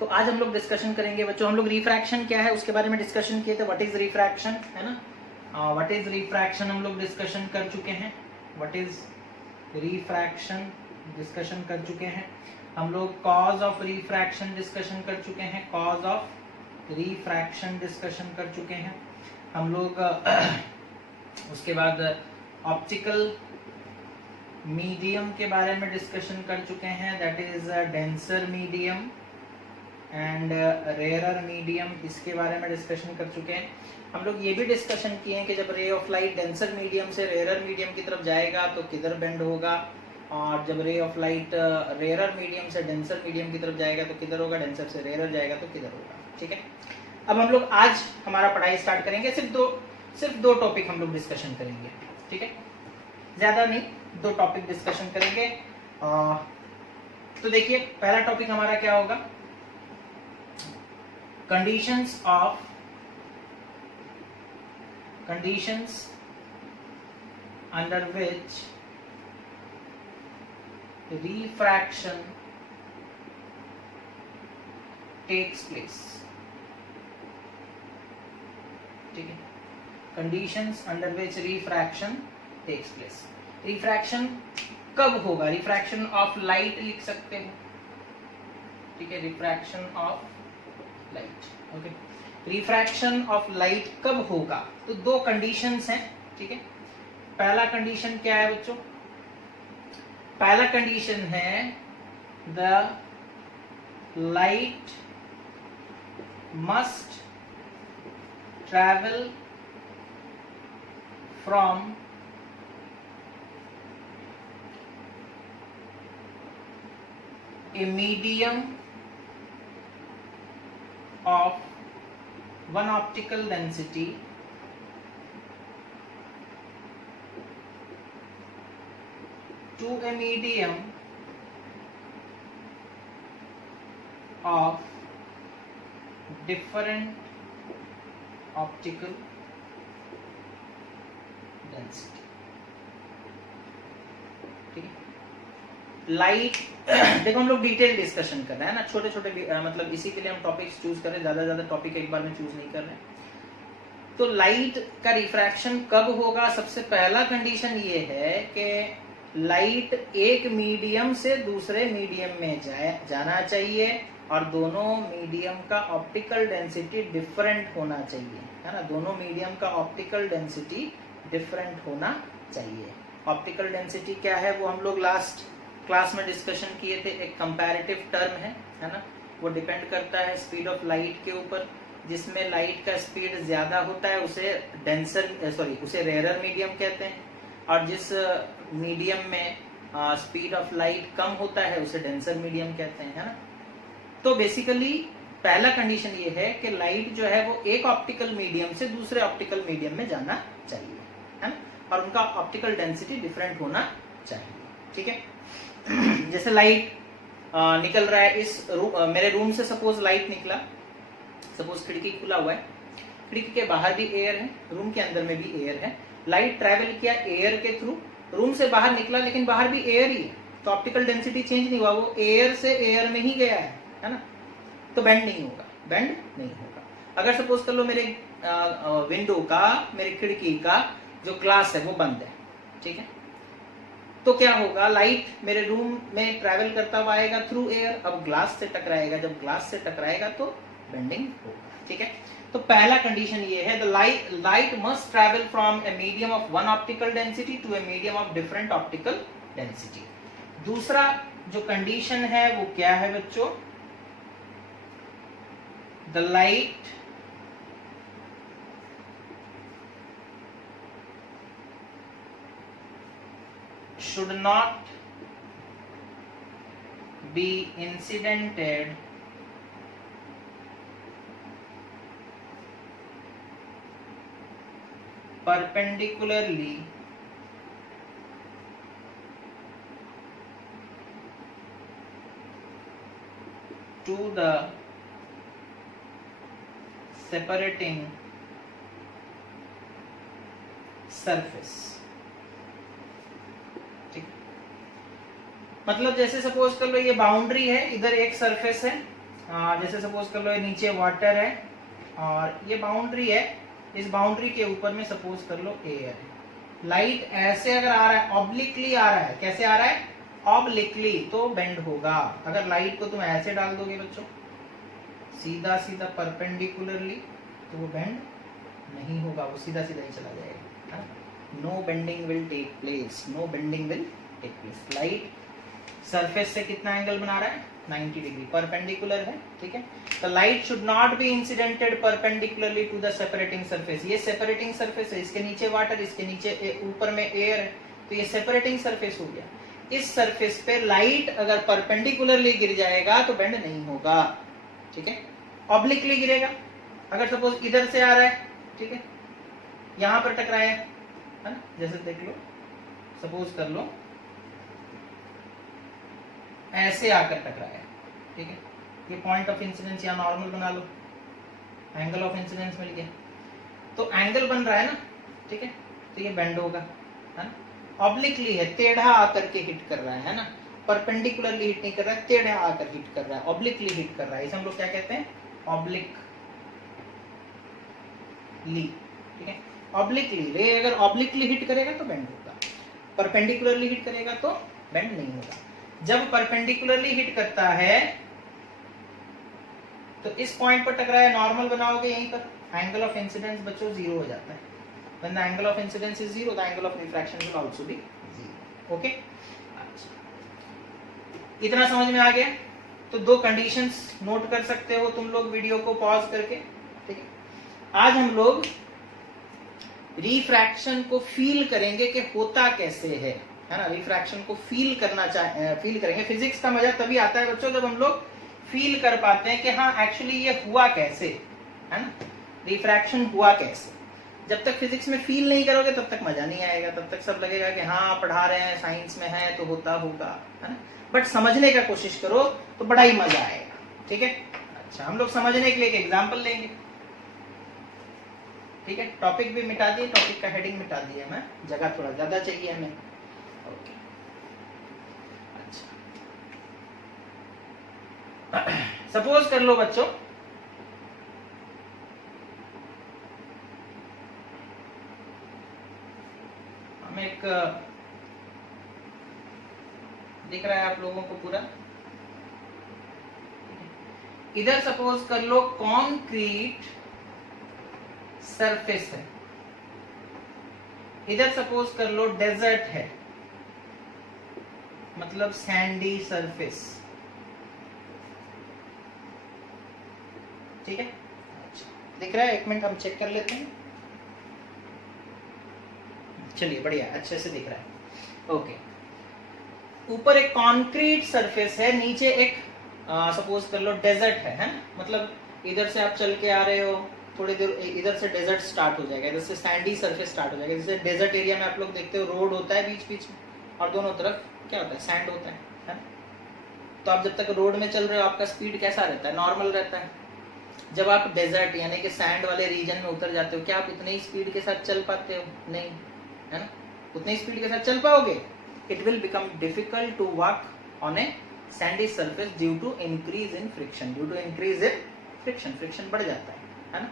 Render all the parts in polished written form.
तो आज हम लोग डिस्कशन करेंगे बच्चों, हम लोग रिफ्रैक्शन क्या है उसके बारे में डिस्कशन किए थे। व्हाट इज रिफ्रैक्शन, है ना। व्हाट इज रिफ्रैक्शन हम लोग डिस्कशन कर चुके हैं। व्हाट इज रिफ्रैक्शन डिस्कशन कर चुके हैं हम लोग। कॉज ऑफ रिफ्रैक्शन डिस्कशन कर चुके हैं। कॉज ऑफ रिफ्रैक्शन डिस्कशन कर चुके हैं हम लोग। उसके बाद ऑप्टिकल मीडियम के बारे में डिस्कशन कर चुके हैं। That is denser medium and rarer medium, इसके बारे में डिस्कशन कर चुके हैं हम लोग। ये भी डिस्कशन किए हैं कि जब ray of light denser medium से रेयरर मीडियम की तरफ जाएगा तो किधर बेंड होगा, और जब ray of light rarer medium से डेंसर मीडियम की तरफ जाएगा तो किधर होगा, डेंसर से रेयरर जाएगा तो किधर होगा। ठीक है, अब हम लोग आज हमारा पढ़ाई स्टार्ट करेंगे। सिर्फ दो टॉपिक हम लोग डिस्कशन करेंगे। ठीक है, ज्यादा नहीं, 2 टॉपिक डिस्कशन करेंगे। तो देखिए पहला टॉपिक हमारा क्या होगा, conditions under which refraction takes place। ठीक है, conditions under which refraction takes place। Refraction कब होगा, रिफ्रैक्शन ऑफ लाइट लिख सकते हो। ठीक है, refraction of light. Okay, refraction of light कब होगा, तो 2 कंडीशंस हैं। ठीक है, पहला कंडीशन क्या है बच्चों, पहला कंडीशन है the light must travel from a medium of one optical density to a medium of different optical density। ठीक है, लाइट देखो हम लोग डिटेल डिस्कशन कर रहे हैं ना, छोटे छोटे मतलब इसी के लिए हम टॉपिक्स चूज कर रहे हैं, ज्यादा टॉपिक एक बार में चूज नहीं कर रहे हैं। तो लाइट का रिफ्रैक्शन कब होगा, सबसे पहला कंडीशन ये है कि लाइट एक मीडियम से दूसरे मीडियम में जाना चाहिए और दोनों मीडियम का ऑप्टिकल डेंसिटी डिफरेंट होना चाहिए, है ना। दोनों मीडियम का ऑप्टिकल डेंसिटी डिफरेंट होना चाहिए। ऑप्टिकल डेंसिटी क्या है वो हम लोग लास्ट क्लास में डिस्कशन किए थे। एक कंपैरेटिव टर्म है ना, वो डिपेंड करता है स्पीड ऑफ लाइट के ऊपर। जिसमें लाइट का स्पीड ज्यादा होता है उसे रेयरर मीडियम कहते हैं, और जिस मीडियम में स्पीड ऑफ लाइट कम होता है उसे डेंसर मीडियम कहते हैं, है ना। तो बेसिकली पहला कंडीशन ये है कि लाइट जो है वो एक ऑप्टिकल मीडियम से दूसरे ऑप्टिकल मीडियम में जाना चाहिए, है ना, और उनका ऑप्टिकल डेंसिटी डिफरेंट होना चाहिए। ठीक है, जैसे लाइट निकल रहा है इस मेरे रूम से, सपोज लाइट निकला, सपोज खिड़की खुला हुआ है, खिड़की के बाहर भी एयर है, रूम के अंदर में भी एयर है। लाइट ट्रैवल किया एयर के थ्रू, रूम से बाहर निकला लेकिन बाहर भी एयर ही है, तो ऑप्टिकल डेंसिटी चेंज नहीं हुआ, वो एयर से एयर में ही गया है ना, तो बेंड नहीं होगा। अगर सपोज कर लो मेरे विंडो का, मेरे खिड़की का जो ग्लास है वो बंद है, ठीक है, तो क्या होगा, लाइट मेरे रूम में ट्रैवल करता हुआ आएगा थ्रू एयर, अब ग्लास से टकराएगा, जब ग्लास से टकराएगा तो बेंडिंग होगा। ठीक है, तो पहला कंडीशन ये है, the light must travel from a medium of one optical density to a medium of different optical density. दूसरा जो कंडीशन है वो क्या है बच्चों, the light should not be incidented perpendicularly to the separating surface। मतलब जैसे सपोज कर लो ये बाउंड्री है, इधर एक सरफेस है जैसे सपोज कर लो ये नीचे वाटर है और ये बाउंड्री है, इस बाउंड्री के ऊपर में सपोज कर लो एयर है। लाइट ऐसे अगर आ रहा है, ऑब्लिकली आ रहा है, कैसे आ रहा है, ऑब्लिकली, तो बेंड होगा। अगर लाइट को तुम ऐसे डाल दोगे बच्चों सीधा सीधा परपेंडिकुलरली, तो वो बेंड नहीं होगा, वो सीधा सीधा ही चला जाएगा। No bending will take place, no bending will take place. Light surface से कितना एंगल बना रहा है, 90 डिग्री, परपेंडिकुलर है, ठीक है। तो light should not be incidented perpendicularly to the separating surface. ये सेपरेटिंग सरफेस है, इसके नीचे वाटर, इसके नीचे ऊपर में एयर है, तो ये सेपरेटिंग सरफेस हो गया। इस सरफेस पे लाइट अगर परपेंडिकुलरली गिर जाएगा तो बेंड नहीं होगा, ठीक है। ऑब्लिकली गिरेगा, अगर सपोज इधर से आ रहा है, ठीक है, यहां पर टकराया है ना, जैसे देख लो, सपोज कर लो ऐसे आकर टकराया, ठीक है। ये पॉइंट ऑफ इंसिडेंस या नॉर्मल बना लो, एंगल ऑफ इंसिडेंस मिल गया, तो एंगल बन रहा है ना, ठीक है, तो ये बेंड होगा, है ना। ऑब्लिकली है, टेढ़ा आकर के हिट कर रहा है ना, परपेंडिकुलरली हिट नहीं कर रहा है, टेढ़ा आकर हिट कर रहा है, ऑब्लिकली हिट कर रहा है, इसे हम लोग क्या कहते हैं, ऑब्लिकली, ठीक है। ऑब्लिकली, रे अगर ऑब्लिकली हिट करेगा तो बेंड होगा, परपेंडिकुलरली हिट करेगा तो बेंड नहीं होगा। जब परपेंडिकुलरली हिट करता है तो इस पॉइंट पर टकराया, नॉर्मल बनाओगे यहीं पर, एंगल ऑफ इंसिडेंस बच्चों 0 हो जाता है। When the angle of incidence is 0, the angle of refraction will also be 0. Okay? इतना समझ में आ गया? तो दो कंडीशंस नोट कर सकते हो तुम लोग वीडियो को पॉज करके, ठीक है। आज हम लोग रिफ्रैक्शन को फील करेंगे कि होता कैसे है ना। रिफ्रैक्शन को फील करना फील करेंगे। फिजिक्स का मजा तभी आता है बच्चों जब हम लोग फील कर पाते हैं कि हाँ एक्चुअली ये हुआ कैसे, है ना, रिफ्रैक्शन हुआ कैसे। जब तक फिजिक्स में फील नहीं करोगे तब तक मजा नहीं आएगा, तब तक सब लगेगा कि हाँ पढ़ा रहे हैं, साइंस में है तो होता होगा, है ना। बट समझने का कोशिश करो तो बड़ा ही मजा आएगा, ठीक है। अच्छा, हम लोग समझने के लिए एक एग्जांपल लेंगे, ठीक है। टॉपिक भी मिटा दिए, टॉपिक का हेडिंग मिटा दिया मैं, जगह थोड़ा ज्यादा चाहिए हमें। ओके, अच्छा, सपोज कर लो बच्चों एक दिख रहा है आप लोगों को पूरा, इधर सपोज कर लो कॉन्क्रीट सरफेस है, इधर सपोज कर लो डेजर्ट है, मतलब सैंडी सरफेस, ठीक है। अच्छा, दिख रहा है, एक मिनट हम चेक कर लेते हैं। चलिए बढ़िया, अच्छे से दिख रहा है। ओके, ऊपर एक कंक्रीट सरफेस है, नीचे एक सपोज कर लो डेजर्ट है ना। मतलब इधर से आप चल के आ रहे हो, थोड़ी देर इधर से डेजर्ट स्टार्ट हो जाएगा, इधर से सैंडी सरफेस स्टार्ट हो जाएगा। जैसे डेजर्ट एरिया में आप लोग देखते हो रोड होता है बीच बीच में, और दोनों तरफ क्या होता है, सैंड होता है ना। तो आप जब तक रोड में चल रहे हो आपका स्पीड कैसा रहता है, नॉर्मल रहता है। जब आप डेजर्ट यानी कि सैंड वाले रीजन में उतर जाते हो, क्या आप उतनी स्पीड के साथ चल पाते हो, नहीं, है ना। उतनी स्पीड के साथ चल पाओगे, it will become difficult to walk on a sandy surface due to increase in friction, due to increase in friction, friction बढ़ जाता है ना।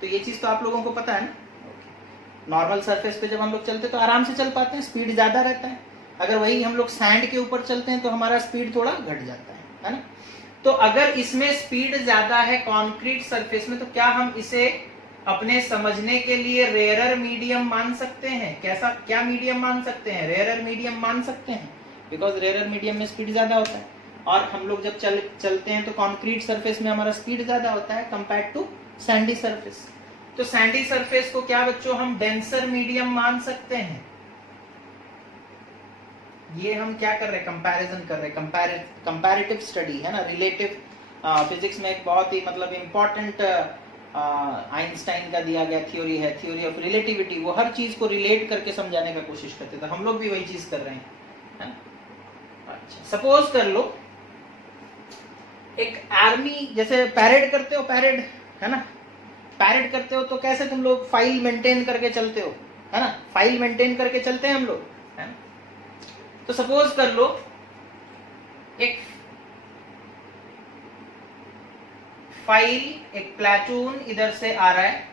तो ये चीज तो आप लोगों को पता है ना। नॉर्मल सरफेस पे जब हम लोग चलते हैं तो आराम से चल पाते हैं, स्पीड ज्यादा रहता है। अगर वही हम लोग सैंड के ऊपर चलते हैं तो हमारा स्पीड थोड़ा घट जाता है ना। तो अगर इसमें स्पीड ज्यादा है कंक्रीट सरफेस में, तो क्या हम इसे अपने समझने के लिए रेयरर मीडियम मान सकते हैं? कैसा, क्या मीडियम मान सकते हैं? रेयरर मीडियम मान सकते हैं, बिकॉज रेयरर मीडियम में स्पीड ज्यादा होता है। और हम लोग जब चलते हैं तो कंक्रीट सरफेस में हमारा स्पीड ज्यादा होता है कंपेयर्ड टू सैंडी सरफेस। तो सैंडी सरफेस को क्या बच्चों हम डेंसर मीडियम मान सकते हैं? ये हम क्या कर रहे हैं, कंपैरिजन कर रहे हैं, कंपैरेटिव स्टडी है ना, रिलेटिव फिजिक्स में एक बहुत ही मतलब इंपॉर्टेंट आइंस्टाइन का दिया गया थ्योरी है, थ्योरी ऑफ रिलेटिविटी। वो हर चीज को रिलेट करके समझाने का कोशिश करते थे, हम लोग भी वही चीज कर रहे हैं, है ना। अच्छा, सपोज कर लो एक आर्मी, जैसे पैरेड करते हो, पैरेड है ना, पैरेड करते हो तो कैसे तुम लोग फाइल मेंटेन करके चलते हो, है ना, फाइल मेंटेन करके चलते हैं हम लोग, है ना। तो सपोज कर लो एक फाइल, एक प्लाटून इधर से आ रहा है,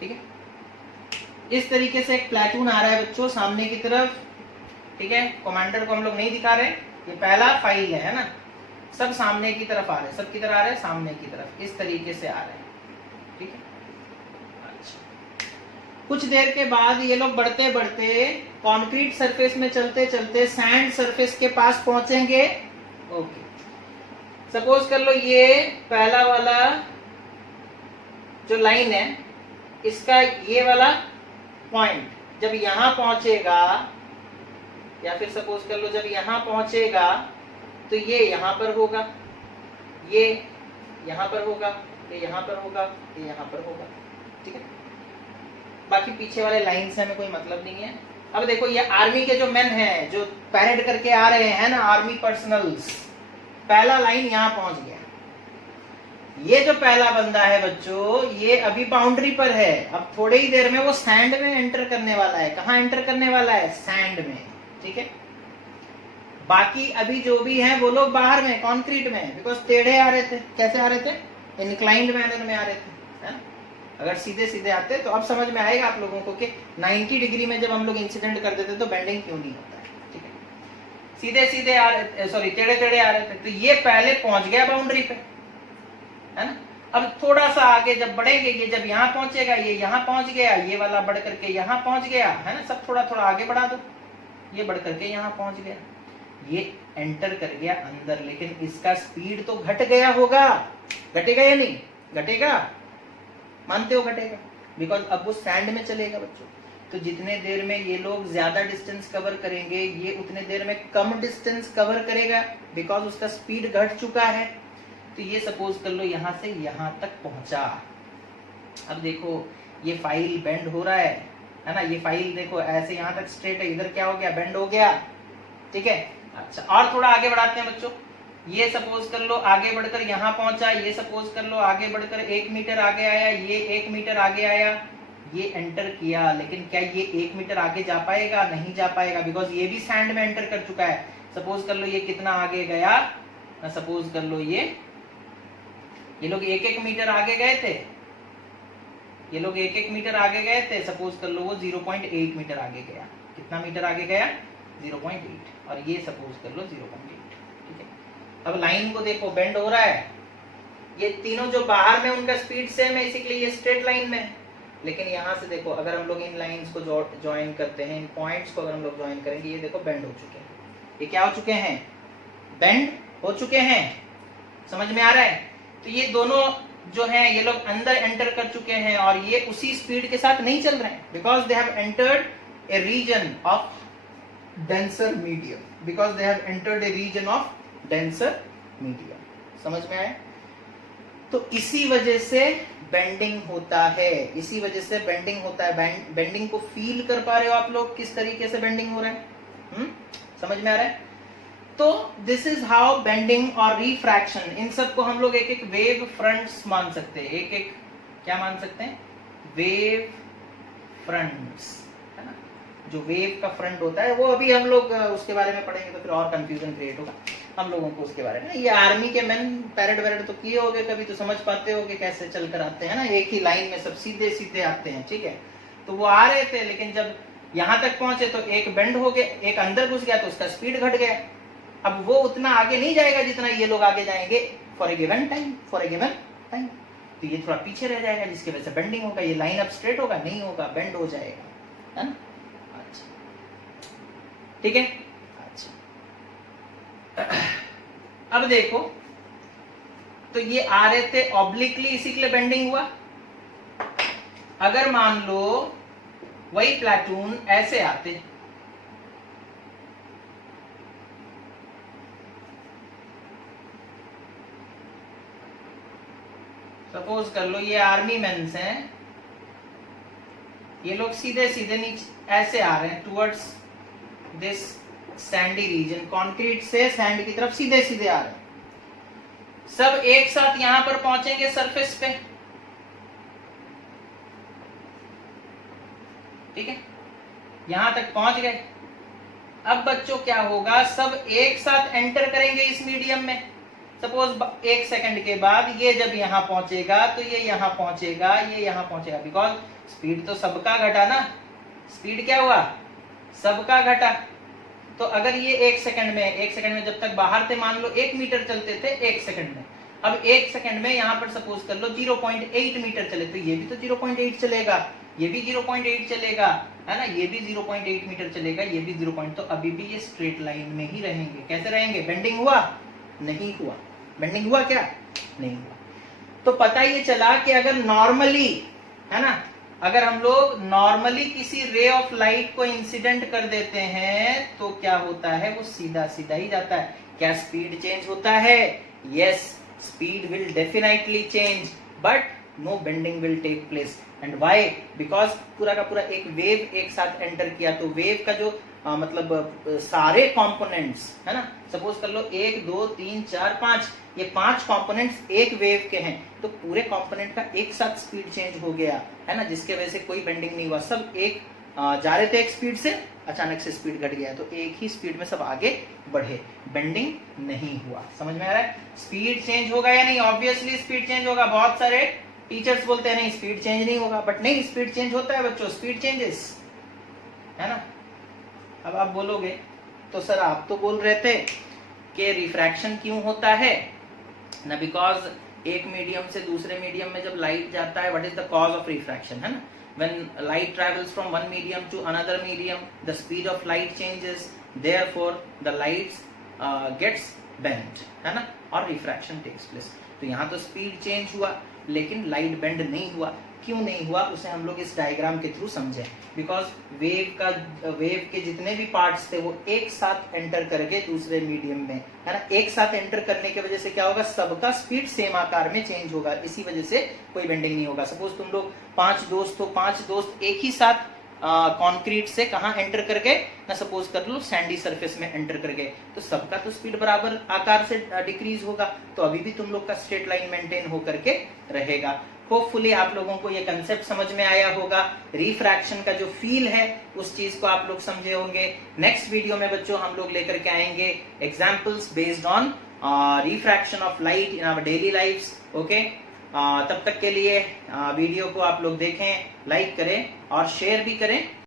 ठीक है। इस तरीके से एक प्लाटून आ रहा है बच्चों सामने की तरफ, ठीक है। कमांडर को हम लोग नहीं दिखा रहे, ये पहला फाइल है ना, सब सामने की तरफ आ रहे हैं, सब किधर आ रहे हैं, सामने की तरफ, इस तरीके से आ रहे हैं, ठीक है। अच्छा, कुछ देर के बाद ये लोग बढ़ते बढ़ते कंक्रीट सरफेस में चलते चलते सैंड सरफेस के पास पहुंचेंगे। ओके, सपोज कर लो ये पहला वाला जो लाइन है, इसका ये वाला पॉइंट जब यहां पहुंचेगा, या फिर सपोज कर लो जब यहां पहुंचेगा तो ये यहां पर होगा, ये यहां पर होगा, ये यहां पर होगा, ये यहां पर होगा, ठीक है। बाकी पीछे वाले लाइन से हमें कोई मतलब नहीं है। अब देखो ये आर्मी के जो मेन हैं जो पैरेड करके आ रहे हैं ना, आर्मी पर्सनल्स, पहला लाइन यहां पहुंच गया। ये जो पहला बंदा है बच्चों, ये अभी बाउंड्री पर है, अब थोड़ी ही देर में वो सैंड में एंटर करने वाला है। कहां एंटर करने वाला है? सैंड में, ठीक है। बाकी अभी जो भी हैं वो लोग बाहर में कंक्रीट में, बिकॉज टेढ़े आ रहे थे। कैसे आ रहे थे? इंक्लाइंड मैनर में आ रहे थे, है ना। अगर सीधे सीधे आते तो अब समझ में आएगा आप लोगों को कि 90 डिग्री में जब हम लोग इंसिडेंट कर देते तो बेंडिंग क्यों नहीं होता है, ठीक है। सीधे सीधे आ रहे, सॉरी टेढ़े टेढ़े आ रहे थे, तो ये पहले पहुंच गया बाउंड्री पे, है ना। अब थोड़ा सा आगे जब बढ़ेंगे, ये जब यहाँ पहुंचेगा, ये यहाँ पहुंच गया, ये वाला बढ़ करके यहाँ पहुंच गया, है ना। सब थोड़ा थोड़ा आगे बढ़ा दो, ये बढ़ करके यहाँ पहुंच गया, ये एंटर कर गया अंदर, लेकिन इसका स्पीड तो घट गया होगा। घटेगा या नहीं? घटेगा, मानते हो घटेगा, बिकॉज अब वो सैंड में चलेगा बच्चों। तो जितने देर में ये लोग ज्यादा डिस्टेंस कवर करेंगे, ये उतने देर में कम डिस्टेंस कवर करेगा, बिकॉज उसका स्पीड घट चुका है। तो ये सपोज कर लो यहां से यहां तक पहुंचा। अब देखो ये फाइल बेंड हो रहा है ना। ये फाइल देखो ऐसे यहां तक स्ट्रेट है, इधर क्या हो गया? बेंड हो गया, ठीक है। अच्छा, और थोड़ा आगे बढ़ाते हैं बच्चों। ये सपोज कर लो आगे बढ़कर यहां पहुंचा, ये सपोज कर लो आगे बढ़कर 1 मीटर आगे आया, ये 1 मीटर आगे आया, ये एंटर किया, लेकिन क्या ये 1 मीटर आगे जा पाएगा? नहीं जा पाएगा, बिकॉज ये भी सैंड में एंटर कर चुका है। सपोज कर लो ये कितना आगे गया, सपोज कर लो ये लोग 1-1 मीटर आगे गए थे, ये लोग 1-1 मीटर आगे गए थे, सपोज कर लो वो 0.8 मीटर आगे गया। कितना मीटर आगे गया? 0.8, और ये सपोज कर लो 0.8, ठीक है। अब लाइन को देखो, बेंड हो रहा है, ये तीनों जो बाहर में उनका स्पीड सेम है, इसीलिए ये स्ट्रेट लाइन में है। लेकिन यहां से देखो, अगर हम लोग इन लाइंस को ज्वाइन करते हैं, इन पॉइंट्स को अगर हम लोग ज्वाइन करेंगे, ये देखो बेंड हो चुके हैं। ये क्या हो चुके हैं? बेंड हो चुके हैं। समझ में आ रहा है? तो ये दोनों जो हैं ये लोग अंदर एंटर कर चुके हैं, और ये उसी स्पीड के साथ नहीं चल रहे हैं, because they have entered a region of denser medium, because they have entered a region of denser medium. समझ में आया? तो इसी वजह से बेंडिंग होता है, इसी वजह से बेंडिंग होता है। बेंडिंग को फील कर पा रहे हो आप लोग, किस तरीके से बेंडिंग हो रहा है? समझ में आ रहा है? तो दिस इज हाउ बेंडिंग और रिफ्रैक्शन, इन सब को हम लोग एक एक वेव फ्रंट्स मान सकते हैं। एक एक क्या मान सकते हैं? वेव फ्रंट्स, है ना। जो वेव का फ्रंट होता है वो अभी हम लोग उसके बारे में पढ़ेंगे तो फिर और कंफ्यूजन क्रिएट होगा हम लोगों को उसके बारे में। ये आर्मी के मैन पैरेड वैरेड तो किए होगे कभी, तो समझ पाते होगे कैसे चल कर आते हैं ना, एक ही लाइन में सब सीधे सीधे आते हैं, ठीक है। तो वो आ रहे थे, लेकिन जब यहां तक पहुंचे तो एक बेंड हो गया, एक अंदर घुस गया तो उसका स्पीड घट गया। अब वो उतना आगे नहीं जाएगा जितना ये लोग आगे जाएंगे फॉर ए गिवन टाइम, तो ये थोड़ा पीछे रह जाएगा, जिसकी वजह से बेंडिंग होगा। ये लाइन अब स्ट्रेट होगा? नहीं होगा, बेंड हो जाएगा, है ना। अच्छा, ठीक है। अच्छा, अब देखो, तो ये आ रहे थे ऑब्लिकली, इसी के लिए बेंडिंग हुआ। अगर मान लो वही प्लाटून ऐसे आते, सपोज कर लो ये आर्मी मेंस हैं, ये लोग सीधे सीधे नीचे ऐसे आ रहे हैं towards this sandy region, concrete से सैंड की तरफ सीधे सीधे आ रहे हैं। सब एक साथ यहां पर पहुंचेंगे सरफेस पे, ठीक है, यहां तक पहुंच गए। अब बच्चों क्या होगा, सब एक साथ एंटर करेंगे इस मीडियम में। सपोज 1 सेकंड के बाद ये जब यहां पहुंचेगा तो ये यहां पहुंचेगा, ये यहां पहुंचेगा, बिकॉज स्पीड तो सबका घटा ना, स्पीड क्या हुआ, सबका घटा। तो अगर ये 1 सेकंड में जब तक बाहर थे, मान लो 1 मीटर चलते थे 1 सेकंड में, अब 1 सेकंड में यहां पर सपोज कर लो 0.8 मीटर चले, तो ये भी तो 0.8 चलेगा, ये भी 0.8 चलेगा, है ना, ये भी 0.8 मीटर चलेगा, ये भी 0. तो अभी भी ये स्ट्रेट लाइन में ही रहेंगे। कैसे रहेंगे, बेंडिंग हुआ नहीं हुआ, बेंडिंग हुआ क्या नहीं हुआ। तो पता ये चला कि अगर नॉर्मली, है ना, अगर हम लोग नॉर्मली किसी रे ऑफ लाइट को इंसिडेंट कर देते हैं तो क्या होता है, वो सीधा सीधा ही जाता है। क्या स्पीड चेंज होता है, yes, speed will definitely change, but no bending will take place. And why, because पूरा का पूरा एक वेव एक साथ एंटर किया, तो वेव का जो मतलब सारे कंपोनेंट्स, है ना, सपोज कर लो 1 2 3 4 5, ये 5 कंपोनेंट्स एक वेव के हैं, तो पूरे कंपोनेंट का एक साथ स्पीड चेंज हो गया, है ना, जिसके वजह से कोई बेंडिंग नहीं हुआ। सब एक जा रहे थे एक स्पीड से, अचानक से स्पीड घट गया, तो एक ही स्पीड में सब आगे बढ़े, बेंडिंग नहीं हुआ। समझ में आ रहा है, स्पीड चेंज होगा या नहीं, ऑब्वियसली स्पीड चेंज होगा। बहुत सारे टीचर्स बोलते हैं नहीं स्पीड चेंज नहीं होगा, बट नहीं, स्पीड चेंज होता है बच्चों, स्पीड चेंजेस, है ना। अब आप बोलोगे तो सर आप तो बोल रहे थे कि रिफ्रैक्शन क्यों होता है ना, बिकॉज एक मीडियम से दूसरे मीडियम में जब लाइट जाता है, what is the cause of refraction, है ना, when light travels from one medium to another medium, the speed of light changes, therefore the light gets bent, है ना, और रिफ्रैक्शन टेक्स प्लेस। तो यहाँ तो स्पीड चेंज हुआ लेकिन लाइट बेंड नहीं हुआ। क्यों नहीं हुआ उसे हम लोग इस डायग्राम के थ्रू समझें, बिकॉज वेव के जितने भी पार्ट्स थे वो एक साथ एंटर करके दूसरे मीडियम में, है ना, एक साथ एंटर करने की वजह से क्या होगा, सबका स्पीड सेम आकार में चेंज होगा, इसी वजह से कोई बेंडिंग नहीं होगा। सपोज तुम लोग 5 दोस्त हो, 5 दोस्त एक ही साथ कंक्रीट से कहां एंटर करके ना, सपोज कर लो सैंडी सरफेस में एंटर करके, तो सबका तो स्पीड बराबर आकार से डिक्रीज होगा, तो अभी भी तुम लोग का स्ट्रेट लाइन मेंटेन होकर के रहेगा। होपफुली आप लोगों को ये कंसेप्ट समझ में आया होगा, रिफ्रैक्शन का जो फील है उस चीज को आप लोग समझे होंगे। नेक्स्ट वीडियो में बच्चों हम लोग लेकर के आएंगे examples based on refraction of light in our daily lifes. Okay, तब तक के लिए वीडियो को आप लोग देखें, लाइक करें और शेयर भी करें।